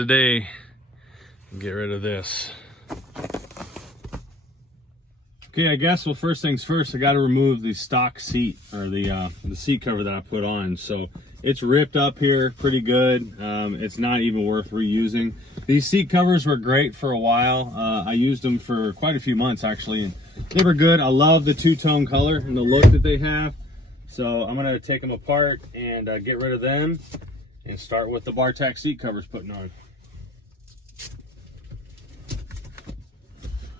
the day. Get rid of this. Okay, I guess, well, first things first, I got to remove the stock seat, or the seat cover that I put on. So it's ripped up here pretty good. It's not even worth reusing. These seat covers were great for a while. I used them for quite a few months actually, and they were good. I love the two-tone color and the look that they have. So I'm gonna take them apart and get rid of them and start with the Bartact seat covers putting on.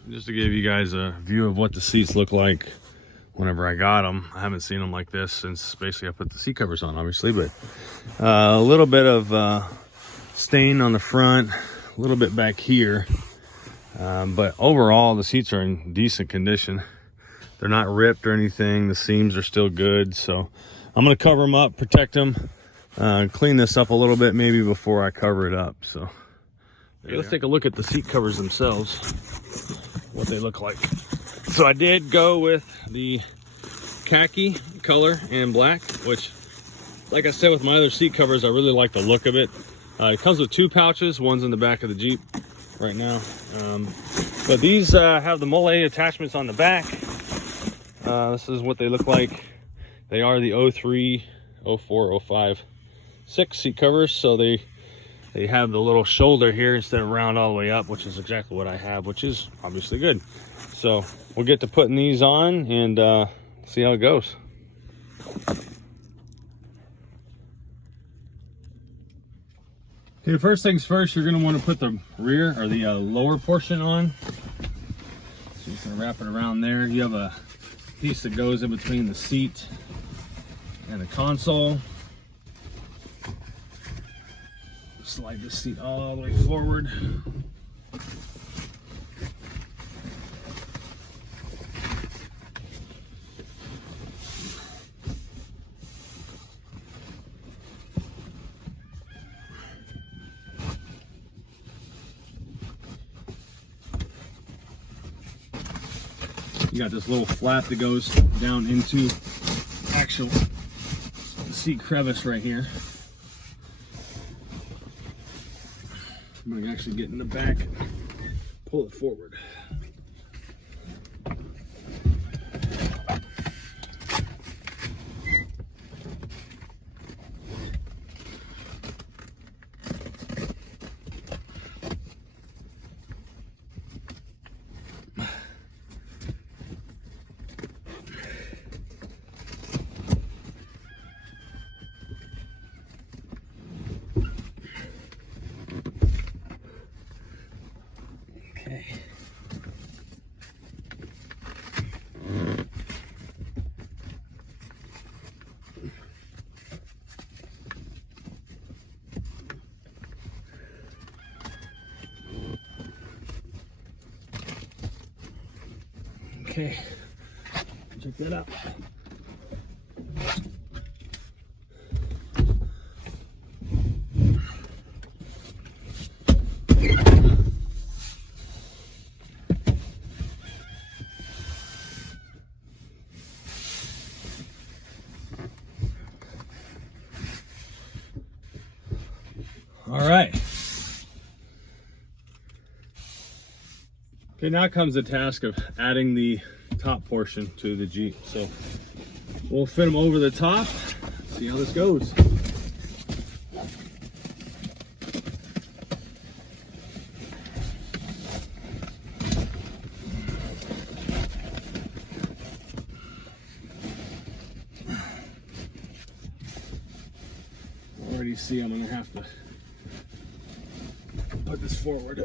Just to give you guys a view of what the seats look like whenever I got them. I haven't seen them like this since basically I put the seat covers on, obviously, but a little bit of stain on the front, a little bit back here, but overall the seats are in decent condition. They're not ripped or anything. The seams are still good, so I'm going to cover them up, protect them, clean this up a little bit maybe before I cover it up. So okay, let's take a look at the seat covers themselves, what they look like. So I did go with the khaki color and black, which, like I said with my other seat covers, I really like the look of it. It comes with two pouches. One's in the back of the Jeep right now, but these have the mole attachments on the back. This is what they look like. They are the 03, 04, 05, 6 seat covers, so they have the little shoulder here instead of round all the way up, which is exactly what I have, which is obviously good. So we'll get to putting these on and see how it goes. Okay, first things first, you're going to want to put the rear or the lower portion on. So you can wrap it around there. You have a piece that goes in between the seat and the console. Slide the seat all the way forward. You got this little flap that goes down into actual seat crevice right here. I'm going to actually get in the back, pull it forward. Okay, check that out. All right. Okay, now comes the task of adding the top portion to the Jeep. So we'll fit them over the top, see how this goes. Already see I'm gonna have to put this forward.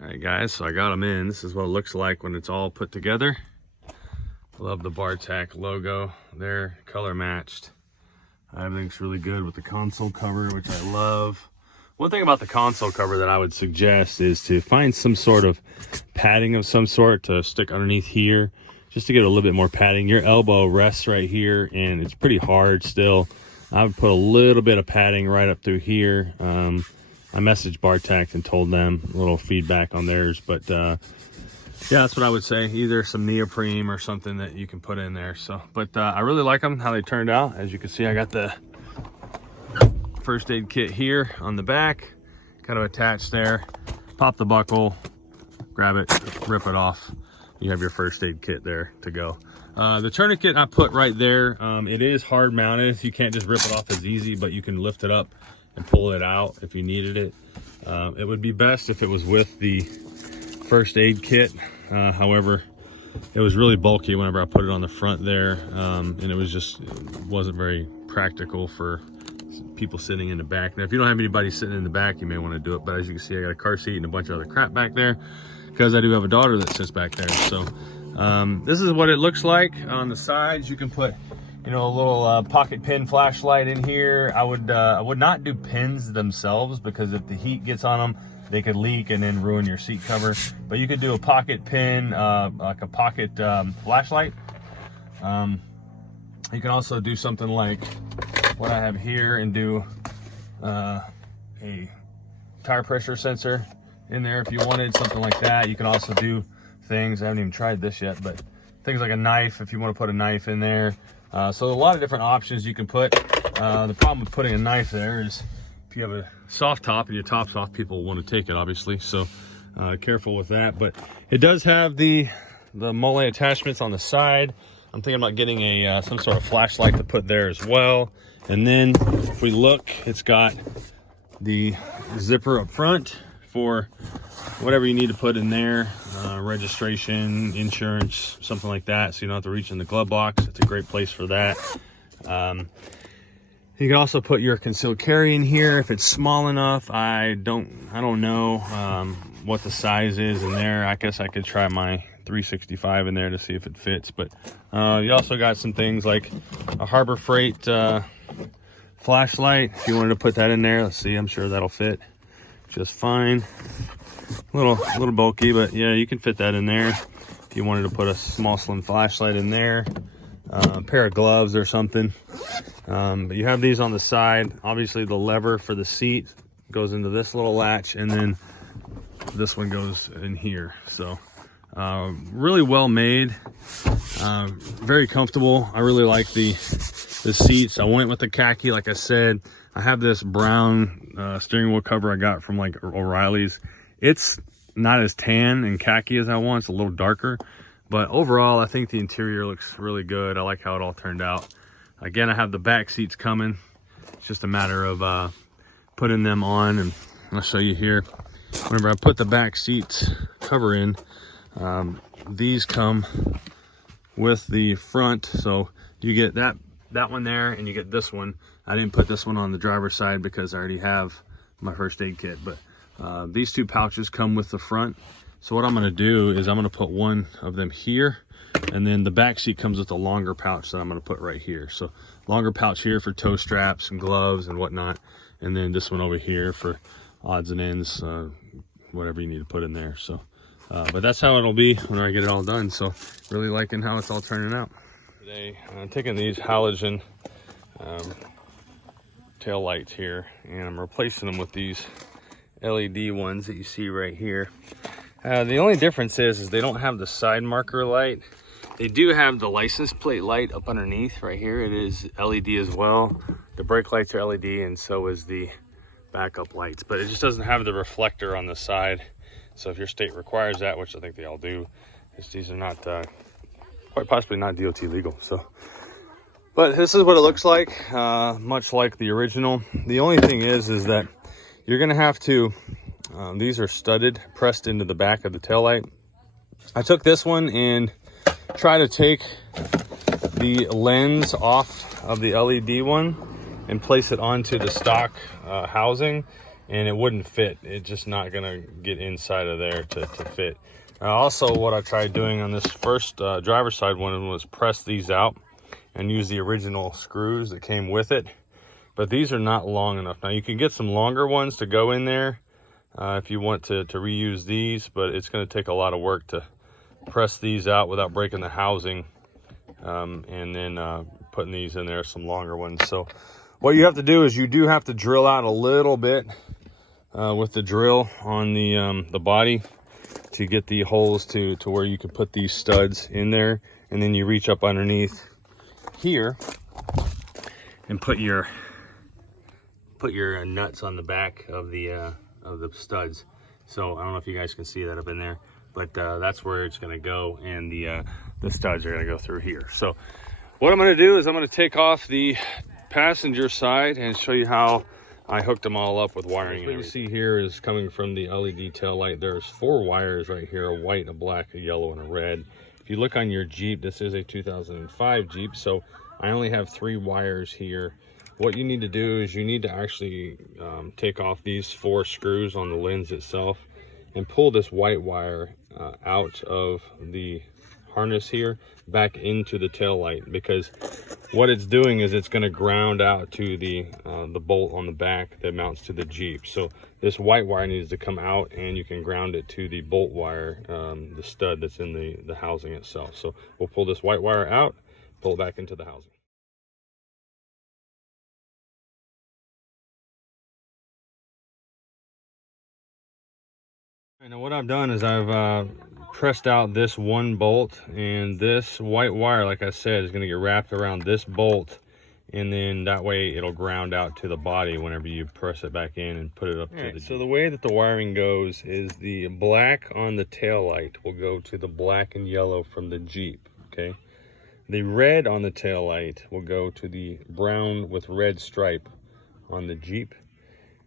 All right, guys, so I got them in. This is what it looks like when it's all put together. Love the Bartact logo. They're color matched. Everything's really good with the console cover, which I love. One thing about the console cover that I would suggest is to find some sort of padding of some sort to stick underneath here, just to get a little bit more padding. Your elbow rests right here, and it's pretty hard still. I would put a little bit of padding right up through here. I messaged Bartact and told them a little feedback on theirs, but Yeah, that's what I would say. Either some neoprene or something that you can put in there. So, but I really like them, how they turned out. As you can see, I got the first aid kit here on the back, kind of attached there. Pop the buckle, grab it, rip it off. You have your first aid kit there to go. The tourniquet I put right there. It is hard mounted. You can't just rip it off as easy, but you can lift it up and pull it out if you needed it. It would be best if it was with the first aid kit. However, it was really bulky whenever I put it on the front there, and it wasn't very practical for people sitting in the back. Now, if you don't have anybody sitting in the back, you may want to do it, but as you can see, I got a car seat and a bunch of other crap back there because I do have a daughter that sits back there. So this is what it looks like. On the sides, you can put, you know, a little pocket pin flashlight in here. I would not do pins themselves, because if the heat gets on them, they could leak and then ruin your seat cover. But you could do a pocket pin, like a pocket flashlight. You can also do something like what I have here and do a tire pressure sensor in there if you wanted something like that. You can also do things, I haven't even tried this yet, but things like a knife if you want to put a knife in there. So a lot of different options you can put. The problem with putting a knife there is if you have a soft top and your top's off, people will want to take it, obviously. So careful with that. But it does have the mole attachments on the side. I'm thinking about getting a some sort of flashlight to put there as well. And then if we look, it's got the zipper up front for whatever you need to put in there, registration, insurance, something like that, so you don't have to reach in the glove box. It's a great place for that. You can also put your concealed carry in here if it's small enough. I don't know what the size is in there. I guess I could try my 365 in there to see if it fits. But you also got some things like a Harbor Freight flashlight. If you wanted to put that in there, let's see, I'm sure that'll fit just fine. A little bulky, but yeah, you can fit that in there. If you wanted to put a small slim flashlight in there, a pair of gloves or something. But you have these on the side. Obviously the lever for the seat goes into this little latch, and then this one goes in here. So really well made, very comfortable. I really like the seats. I went with the khaki, like I said. I have this brown steering wheel cover I got from like O'Reilly's. It's not as tan and khaki as I want. It's a little darker, but overall I think the interior looks really good. I like how it all turned out. Again, I have the back seats coming. It's just a matter of putting them on, and I'll show you here. Whenever I put the back seats cover in, these come with the front, so you get that one there, and you get this one. I didn't put this one on the driver's side because I already have my first aid kit, but these two pouches come with the front. So what I'm going to do is I'm going to put one of them here, and then the back seat comes with a longer pouch that I'm going to put right here. So longer pouch here for toe straps and gloves and whatnot, and then this one over here for odds and ends, whatever you need to put in there. So but that's how it'll be when I get it all done. So really liking how it's all turning out. Today I'm taking these halogen tail lights here, and I'm replacing them with these LED ones that you see right here. The only difference is they don't have the side marker light. They do have the license plate light up underneath right here. It is LED as well. The brake lights are LED, and so is the backup lights, but it just doesn't have the reflector on the side. So if your state requires that, which I think they all do, these are not quite possibly not DOT legal. So, but this is what it looks like, much like the original. The only thing is that you're gonna have to, these are studded, pressed into the back of the taillight. I took this one and tried to take the lens off of the LED one and place it onto the stock housing, and it wouldn't fit. It's just not gonna get inside of there to fit. Also, what I tried doing on this first driver's side one was press these out and use the original screws that came with it, but these are not long enough. Now you can get some longer ones to go in there if you want to reuse these, but it's going to take a lot of work to press these out without breaking the housing, and then putting these in there, some longer ones. So what you have to do is you do have to drill out a little bit with the drill on the body. to get the holes to where you can put these studs in there, and then you reach up underneath here and put your nuts on the back of the studs. So I don't know if you guys can see that up in there, but that's where it's going to go, and the studs are going to go through here. So what I'm going to do is I'm going to take off the passenger side and show you how I hooked them all up with wiring. What you see here is coming from the LED tail light. There's 4 wires right here, a white, a black, a yellow, and a red. If you look on your Jeep, this is a 2005 Jeep, so I only have 3 wires here. What you need to do is you need to actually take off these 4 screws on the lens itself and pull this white wire out of the harness here back into the tail light, because what it's doing is it's going to ground out to the bolt on the back that mounts to the Jeep. So this white wire needs to come out, and you can ground it to the bolt wire, the stud that's in the housing itself. So we'll pull this white wire out, pull it back into the housing. Now what I've done is I've pressed out this one bolt, and this white wire, like I said, is going to get wrapped around this bolt, and then that way it'll ground out to the body whenever you press it back in and put it up to the Jeep. So the way that the wiring goes is the black on the tail light will go to the black and yellow from the Jeep, okay? The red on the tail light will go to the brown with red stripe on the Jeep,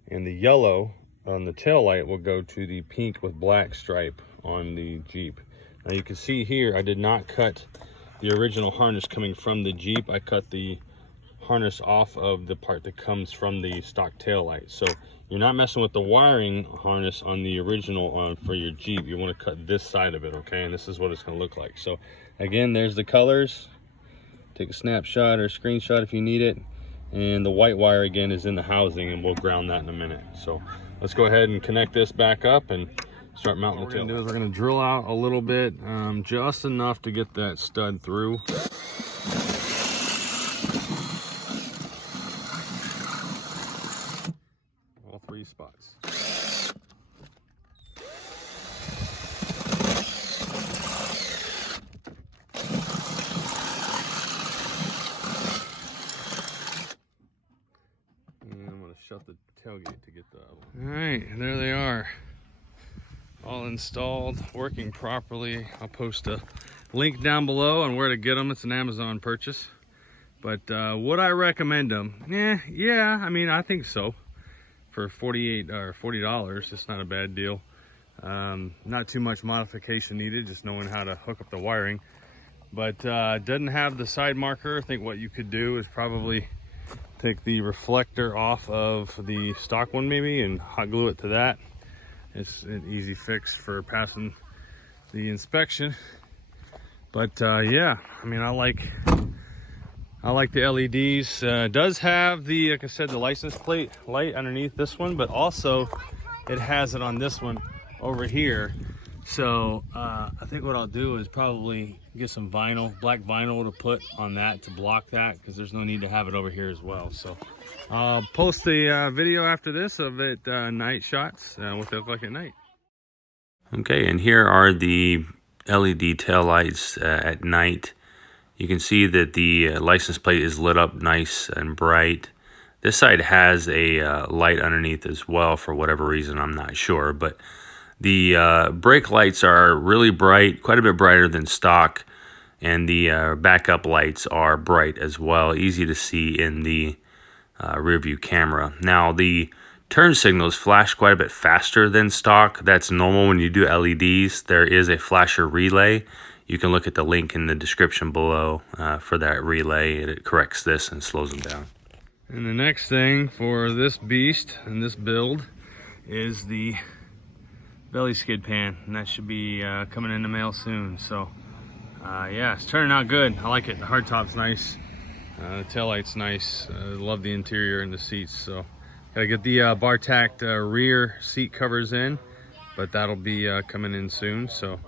and the yellow on the tail light will go to the pink with black stripe on the Jeep. Now you can see here I did not cut the original harness coming from the Jeep. I cut the harness off of the part that comes from the stock tail light. So you're not messing with the wiring harness on the original for your Jeep. You want to cut this side of it, okay? And this is what it's going to look like. So again, there's the colors. Take a snapshot or a screenshot if you need it. And the white wire again is in the housing, and we'll ground that in a minute. So let's go ahead and connect this back up and start mounting the tail. What we're gonna do is we're gonna drill out a little bit, just enough to get that stud through. All 3 spots. And I'm gonna shut the tailgate to get the other one. All right, there they are. All installed, working properly. I'll post a link down below on where to get them. It's an Amazon purchase. But would I recommend them? Yeah, I mean, I think so. For $48 or $40, it's not a bad deal. Not too much modification needed, just knowing how to hook up the wiring. But doesn't have the side marker. I think what you could do is probably take the reflector off of the stock one maybe and hot glue it to that. It's an easy fix for passing the inspection. But yeah, I mean, I like the LEDs. Does have the, like I said, the license plate light underneath this one, but also it has it on this one over here. So I think what I'll do is probably get some vinyl, black vinyl to put on that to block that, because there's no need to have it over here as well. So I'll post the video after this of it, night shots, what they look like at night. Okay, and here are the LED taillights at night. You can see that the license plate is lit up nice and bright. This side has a light underneath as well for whatever reason, I'm not sure. But the brake lights are really bright, quite a bit brighter than stock. And the backup lights are bright as well, easy to see in the rear view camera. Now the turn signals flash quite a bit faster than stock. That's normal when you do LEDs. There is a flasher relay. You can look at the link in the description below for that relay. It corrects this and slows them down. And the next thing for this beast and this build is the belly skid pan, and that should be coming in the mail soon. So yeah, it's turning out good. I like it. The hardtop's nice. The taillight's nice. Love the interior and the seats. So gotta get the Bartact rear seat covers in, but that'll be coming in soon. So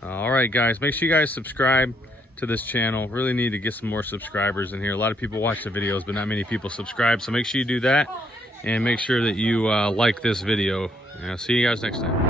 all right, guys, make sure you guys subscribe to this channel. Really need to get some more subscribers in here. A lot of people watch the videos, but not many people subscribe. So make sure you do that, and make sure that you like this video. And I'll see you guys next time.